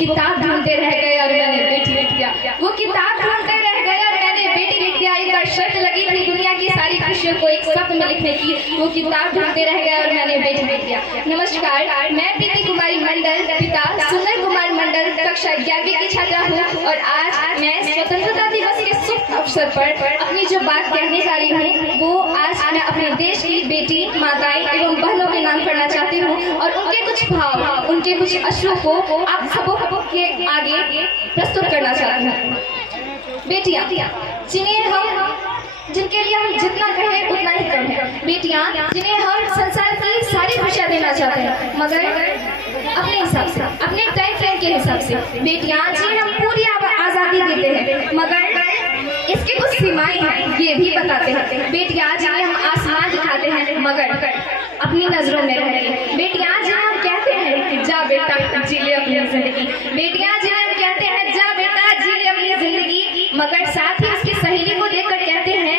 किताब ढूंढते रह गए और मैंने बेटी लिख दिया। वो किताब ढूंढते रह गए और मैंने बेटी लिख दिया। एक बार शर्त लगी थी दुनिया की सारी खुशियों को एक शब्द में लिखने की, वो किताब ढूंढते रह गए और मैंने बेटी लिख दिया। नमस्कार, मैं प्रीति कुमारी मंडल, पिता सुंदर कुमार मंडल, कक्षा 11वीं की छात्रा हूँ और आज मैं स्वतंत्रता दिवस के शुभ अवसर पर अपनी जो बात कहने जा रही हूँ वो आज मैं अपने देश की बेटी, माताएं एवं बहनों के नाम करना चाहती हूँ और उनके कुछ भाव, उनके कुछ अश्रों को आप सबों के आगे प्रस्तुत करना चाहती हूँ। बेटियां जिनके लिए हम जितना कहें उतना ही कम है। बेटियां जिन्हें हम संसार की सारी खुशियां देना चाहते हैं मगर अपने हिसाब से, अपने टाइम फ्रेम के हिसाब से। बेटियां जिन्हें हम पूरी आज़ादी देते हैं मगर इसकी कुछ सीमाएं हैं, ये भी बताते हैं। बेटियां जिन्हें हम आसमान दिखाते हैं मगर अपनी नजरों में रह के। बेटियां जिन्हें हम कहते हैं कि जा बेटा जी ले अपनी जिंदगी। बेटियां जिन्हें हम कहते हैं जा बेटा जी ले अपनी जिंदगी मगर साथ ही उसकी सहेली को देखकर कहते हैं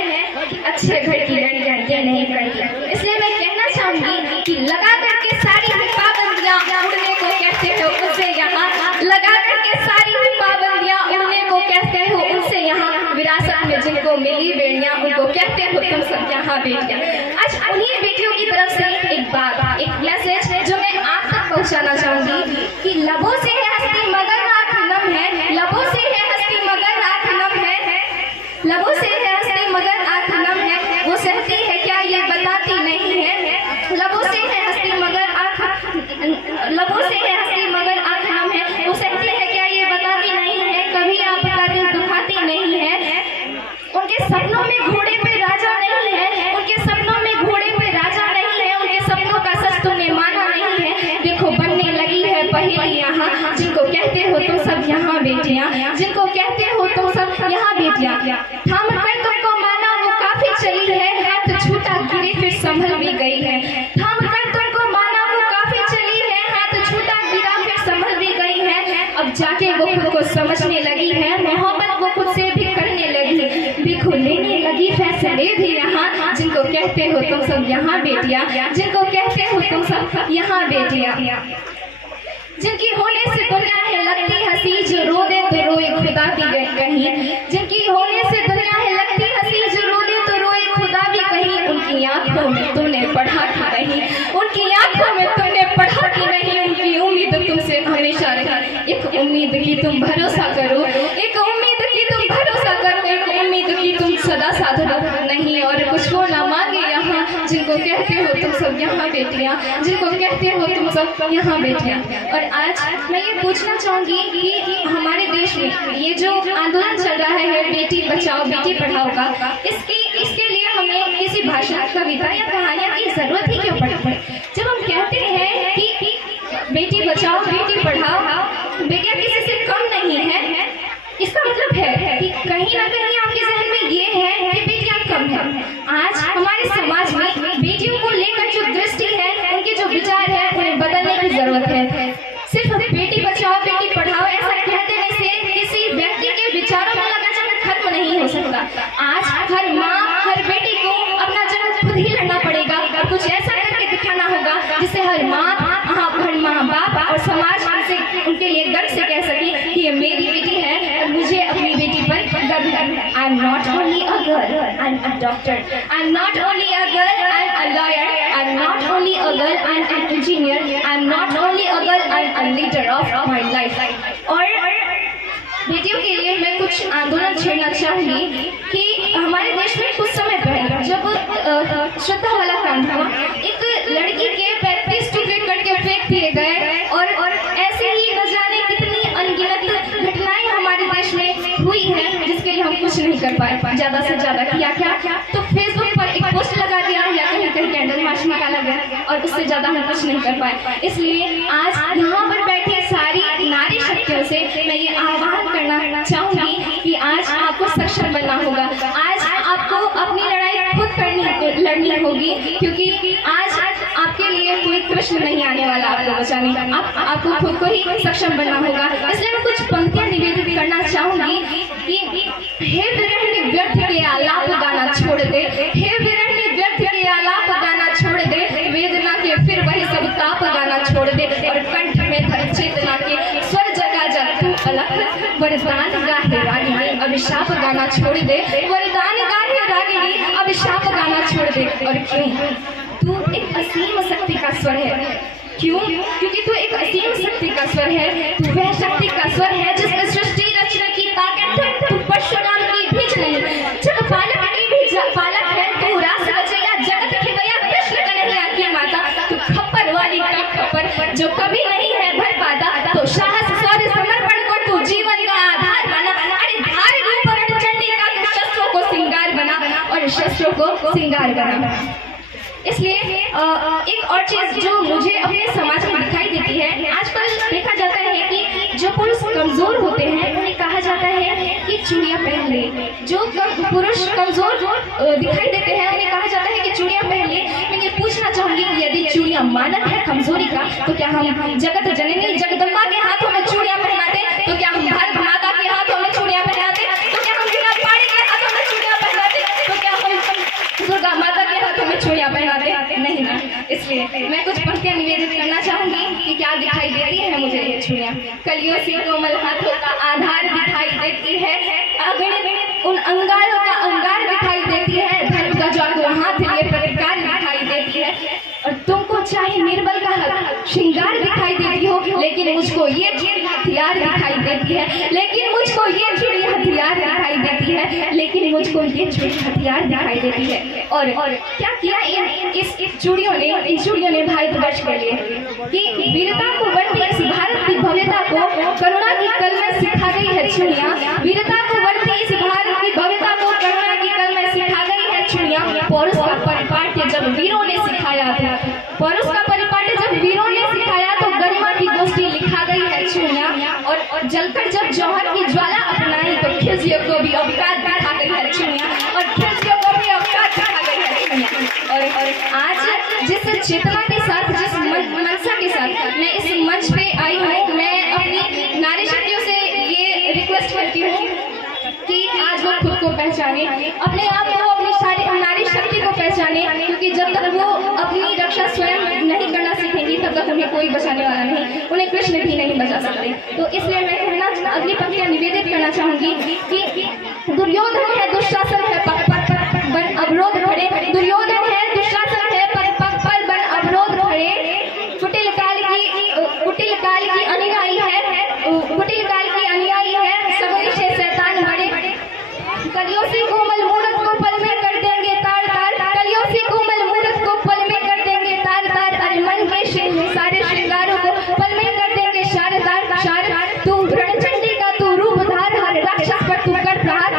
अच्छे घर की लड़कियां ये नहीं करती। इसलिए मैं कहना चाहूंगी कि लगा करके सारी पाबंदियां उड़ने को कहते हो उनसे यहाँ, लगा करके सारी पाबंदियां उड़ने को कहते हो उनसे यहाँ, विरासत में जिनको मिली बेड़ियां उनको कहते हो तुम सब यहाँ बेटियां। आज उन्हीं बेटियों की तरफ से एक बात, एक मैसेज जो मैं आप तक पहुँचाना चाहूंगी कि लबों से है हंसती मगर आँख नम है, लबों से है हंसती मगर आँख नम है, लबों से है हंसती मगर आँख नम है। वो सहती है क्या ये बताती नहीं है, लबों से है हंसती मगर लबों से है हंसती मगर आँख नम है। वो सहती है क्या ये बताती नहीं है, कभी आपका दिल दुखाती नहीं है। उनके सपनों में घोड़े पे राजा नहीं है, उनके सपनों में घोड़े पे राजा नहीं है, उनके सपनों का सच तुमने माना नहीं है। देखो बनने लगी है पहेली यहाँ, जिनको कहते हो तुम सब यहाँ बेटियाँ, जिनको कहते हो तुम सब यहाँ बेटियाँ। थाम कर तुमको माना वो काफी चली है, हाथ छूटा गिरी फिर संभल भी गई है। थाम कर तुमको माना वो काफी चली है, हाथ छूटा गिरा फिर संभल भी गई है। अब जाके वो खुद को समझने लगी है, मोहब्बत वो खुद से भी करने लगी, देखो लेने लगी फैसले भी यहाँ। जिनको कहते हो तुम सब यहाँ बेटियाँ, जिनको कहते हो तुम सब यहाँ बेटियाँ, जिनकी होने से दुनिया है लगती हंसी, जो रो दे तो रोए खुदा भी कहीं। जिनकी होने से दुनिया है लगती हंसी, जो रो दे तो रोए खुदा भी कहीं। उनकी आंखों में तुमने पढ़ा कि नहीं, उनकी आंखों में तुमने पढ़ा कि नहीं। उनकी उम्मीद तुमसे हमेशा रही, एक उम्मीद की तुम भरोसा करो, एक उम्मीद की तुम भरोसा करो, एक उम्मीद की तुम सदा साथ रहो नहीं और कुछ हो ना मांगे यहाँ। जिनको कहते हो तुम सब यहाँ बेटियाँ, जिनको कहते हो तुम सब यहाँ बेटियाँ। और आज मैं ये पूछना चाहूंगी कि हमारे देश में ये जो आंदोलन चल रहा है बेटी बचाओ बेटी पढ़ाओ का, इसके लिए हमें किसी भाषा, कविता या कहानियां की जरूरत ही क्यों पड़ती है। जब हम कहते हैं कि बेटी बचाओ बेटी पढ़ाओ, बेटियां किसी से कम नहीं है, इसका मतलब है कि कहीं ना कहीं आपके जहन में ये है कि बेटियां कम है। आज हमारे समाज में बेटियों को लेकर जो दृष्टि है, उनके जो विचार है, उन्हें बदलने की जरूरत है। सिर्फ बेटी बचाओ बेटी पढ़ाओ ऐसा कह देने से किसी व्यक्ति के विचारों में लगा जंग खत्म नहीं हो सकता। आज हर माँ, हर बेटी को अपना जंग खुद ही लड़ना पड़ेगा और कुछ ऐसा करके दिखाना होगा जिससे हर माँ बाप और समाज उनके लिए गर्व से कह सके कि ये मेरी बेटी है और मुझे अपनी बेटी पर गर्व है। I am not only a girl, I am a doctor. I am not only a girl, I am a lawyer. I am not only a girl, I am an engineer. I am not only a girl, I am a leader of my life. और बेटियों के लिए मैं कुछ आंदोलन छेड़ना चाहूंगी कि हमारे देश में कुछ समय पहले जब श्रद्धा वाला कांड हुआ, एक लड़की के 35 टुकड़े करके फेंक दिए गए और ऐसे ही न जाने कितनी अनगिनत घटनाएं हमारे देश में हुई हैं जिसके लिए हम कुछ नहीं कर पाए। ज्यादा से ज्यादा किया क्या तो फेसबुक पर एक पोस्ट लगा दिया या कहीं कहीं कैंडल मार्च निकाला गया और उससे ज्यादा हम कुछ नहीं कर पाए। इसलिए आज यहाँ पर बैठी सारी नारी शक्तियों से मैं ये आह्वान करना चाहूंगी कि आज आपको सक्षम बनना होगा। आज आपको अपनी लड़ाई खुद लड़नी होगी क्योंकि आज आपके लिए कोई कृष्ण नहीं आने वाला आपको बचाने। आपको खुद को ही सक्षम बनना होगा। इसलिए मैं कुछ पंक्तियां निवेदित करना चाहूंगी कि हे विरहणी व्यर्थ के आलाप गाना छोड़ दे, हे विरहणी व्यर्थ के आलाप गाना छोड़ दे, वेदना के फिर वही सब ताप गाना छोड़ दे और कंठ में धर चेतना के स्वर जगा अभिशाप गाना छोड़ दे, वरदान गाने रागिनी अभिशाप गाना छोड़ दे। और क्यों? तू एक असीम शक्ति का स्वर है। क्यों? क्योंकि तू एक असीम शक्ति का स्वर है। तू वह शक्ति का स्वर है जिसने सृष्टि रचना की ताकत है। तू परशुराम की बीज नहीं, जग पालक की भी पालक है। तू रास रचैया जगत खिवैया कृष्ण कन्हैया की माता। तू खप्पर वाली का खप्पर जो कभी नहीं है भर पाता। तो साहस शौर्य समर्पण को तू जीवन का आधार बना। अरे धारिणी पर चंडी का तू शस्त्रों को श्रृंगार बना और शस्त्रों को श्रृंगार बना। इसलिए एक और चीज जो मुझे अपने समाज में दिखाई देती है, आजकल देखा जाता है कि जो पुरुष कमजोर होते हैं उन्हें कहा जाता है कि चूड़ियां पहन ले। जो पुरुष कमजोर दिखाई देते हैं उन्हें कहा जाता है कि चूड़ियां पहन ले। मैं ये पूछना चाहूंगी कि यदि चूड़ियां मानक है कमजोरी का, तो क्या हम जगत जननी जगदम्बा के हाथों में चूड़ियां पहनाते? तो क्या हम भारत माता के हाथों में चूड़ियां पहनाते? तो क्या हम वीणा पाड़ी के हाथों में चूड़ियां पहनाते? तो क्या हम दुर्गा माता के हाथों में चूड़ियां पहनाते? नहीं ना। इसलिए मैं कुछ पंक्तियां निवेदित करना चाहूंगी कि क्या दिखाई देती है मुझे ये चूड़ियां। कलियों से कोमल हाथों का आधार दिखाई देती है, अगणित उन अंगारों का अंगार दिखाई देती है, धर्म का जो हाथ लिए प्रतिकार दिखाई देती है। और तुमको चाहे निर्बल का श्रृंगार दिखाई देती हो, लेकिन मुझको ये चूड़ी हथियार दिखाई देती है। लेकिन मुझको ये चूड़ी हथियार दिखाई देती है। लेकिन मुझको ये चूड़ी हथियार दिखाई देती है। और क्या किया इस चूड़ियों ने, इन चूड़ियों ने भारतवर्ष के लिए कि वीरता को बढ़ती इस भारत की भव्यता को करुणा की कल में सिखा गई है चूड़ियां। वीरता को बढ़ती इस भारत की भव्यता को करुणा की कल में सिखा गई है चूड़ियां। पौरुष का परिपाट्य जब वीरों ने सिखाया था, पौरुष का परिपाट्य जब वीरों ने सिखाया तो गरिमा की गोष्ठी लिखा गई है चूड़ियां। और जलकर जब जौहर की ज्वाला अपनाई तो खिलजियों को भी औकात दिखा गई है चूड़ियां। और खिलजियों को भी औकात दिखा गई है चूड़ियां। और आज जिस चेतना के साथ, जिस मनसा के साथ मैं इस मंच पे आई हूँ, मैं अपनी नारी शक्तियों से ये रिक्वेस्ट करती हूँ कि आज वो खुद को पहचाने, अपने आप को, अपनी सारी नारी शक्ति को पहचाने। क्योंकि जब तक वो अपनी रक्षा स्वयं नहीं करना सीखेंगी तब तक उन्हें कोई बचाने वाला नहीं, उन्हें कृष्ण भी नहीं बचा सकते। तो इसलिए मैं कहना, अगली पंक्तियां निवेदित करना चाहूंगी कि दुर्योधन है दुशासन है पग पग पर बन अवरोध खड़े। दुर्योधन है दुशासन है पग पग पर बन अवरोध खड़े। कुटिल काल की अनुयायी है, कुटिल काल की अनुयायी है, सगुनी से शैतान बड़े। कलियों से कोमल मूरत को पल में कर देंगे तार तार। कलियों से कोमल मूरत को पल में कर देंगे तार तार। अरे मन के सारे श्रृंगारों को पल में कर देंगे शार तार शार। तू रणचंडी का तू रूप धार, हर राक्षस पर तू कर प्रहार।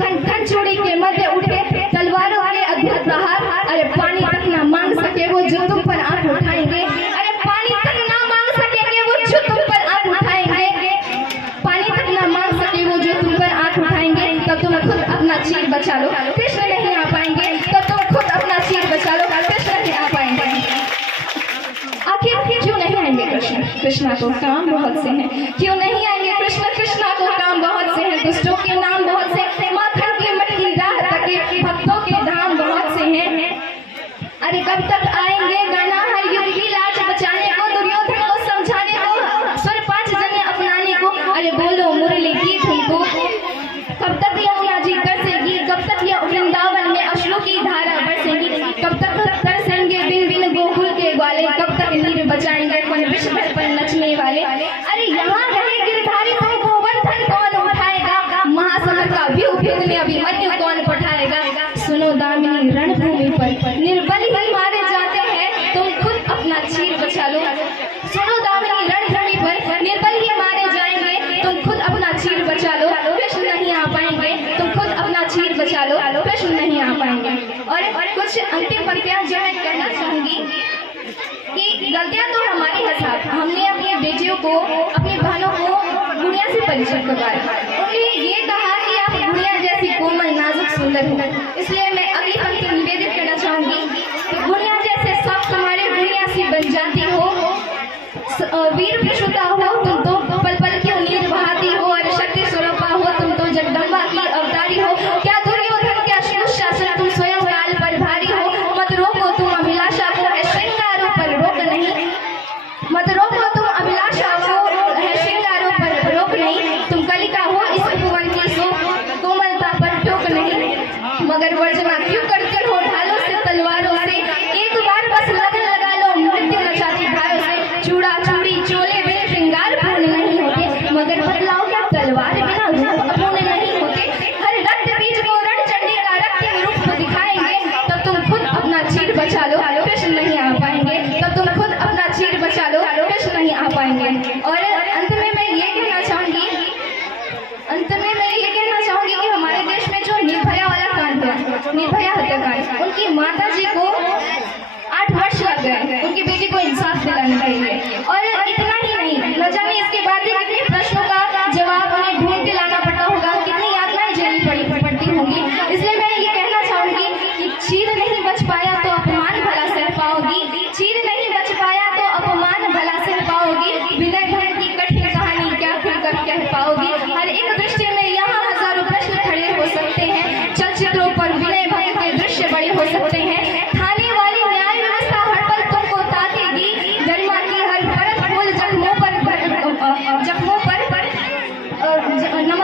घन चूड़ी के मध्य उठे तलवारों के अद्भुत प्रहार। अरे पानी तक ना मांग सके वो जो तुम पर आंख उठाएंगे। अरे पानी तक ना मांग सकेंगे वो जो तुम पर आंख उठाएंगे। पानी तक ना मांग सके वो जो तुम पर आंख उठाएंगे। तब तुम खुद अपना चीर बचा लो, कृष्ण नहीं आ पाएंगे। तब तुम खुद अपना चीर बचा लो, कृष्ण नहीं आ पाएंगे। आखिर क्यों नहीं आएंगे कृष्ण? कृष्णा को काम बहुत से हैं। क्यों नहीं आएंगे कृष्ण? कृष्णा को काम बहुत से हैं। दुष्टों के नाम बहुत से, माखन की मटकी राह तके भक्तों के धाम बहुत से हैं। अरे कब तक आएंगे गाना हर युग की लाज बचाने को, दुर्योधन को समझाने को, स्वर पांच जने अपनाने को। अरे बोलो मुरली की धुन को, कब तक यमुना जी तरसेगी? कब तक यह वृंदावन में अश्रु की धारा बरसेगी? कब तक तरसेंगे बिन बिन गोकुल के ग्वाले? कब तक नीर बचाएंगे कौन विश्व पर नचने वाले? अरे यहाँ रहे गिरधारी को गोवर्धन कौन उठाएगा? महासमर का व्यू भेदने अभिमन्यु कौन पठाएगा? सुनो दामिनी रणभूमि पर निर्बल ही मारे जाते हैं, तुम खुद अपना चीर बचा लो। सुनो दामिनी रणभूमि पर निर्बल ही मारे जाएंगे, तुम खुद अपना चीर बचा लो। कृष्ण नहीं आ पाएंगे, तुम खुद अपना चीर बचा लो, कृष्ण नहीं आ पाएंगे। और कुछ अंतिम पंक्तियां जो मैं कहना चाहूंगी कि गलतियां तो हमारी है साथ। हमने अपनी बेटियों को, अपनी बहनों को गुड़िया से परिचित करवाया। उन्होंने ये कहा कि आप गुड़िया जैसी कोमल नाजुक सुंदर हो। इसलिए मैं अगली